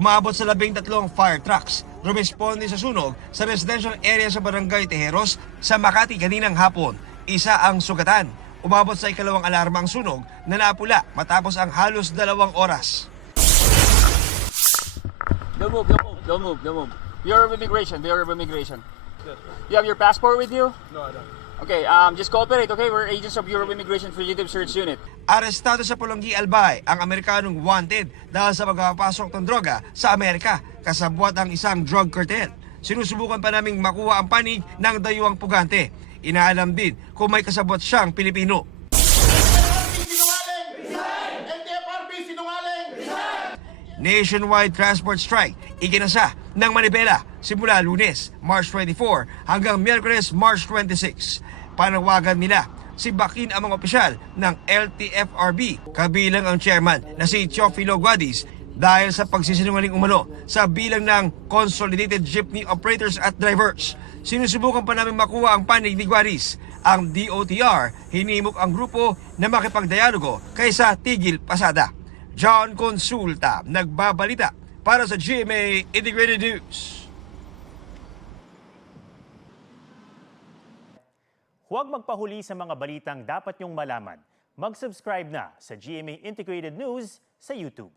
Umabot sa 13 fire trucks. Rumesponde sa sunog sa residential area sa Barangay Tejeros sa Makati kaninang hapon. Isa ang sugatan. Umabot sa ikalawang alarma ang sunog na napula matapos ang halos 2 oras. Don't move, don't move, don't move, don't move. Bureau of Immigration, Bureau of Immigration. You have your passport with you? No, I don't. Okay, just cooperate, okay? We're agents of Bureau of Immigration Fugitive Search Unit. Arestado sa Pulangi, Albay ang Amerikanong wanted dahil sa pagpapasok ng droga sa Amerika kasabwat ang isang drug cartel. Sinusubukan pa naming makuha ang panig ng dayuhang pugante. Inaalam din kung may kasabwat siyang Pilipino. Nationwide transport strike iginasa ng Manibela simula Lunes, March 24 hanggang Miyerkules, March 26. Panawagan nila si Bakin ang mga opisyal ng LTFRB kabilang ang chairman na si Teofilo Guadis dahil sa pagsisinungaling umano sa bilang ng Consolidated Jeepney Operators at Drivers. Sinusubukan pa namin makuha ang panig ni Guadis. Ang DOTR hinimok ang grupo na makipagdialogo kaysa tigil pasada. John Consulta, nagbabalita para sa GMA Integrated News. Huwag magpahuli sa mga balitang dapat niyong malaman. Mag-subscribe na sa GMA Integrated News sa YouTube.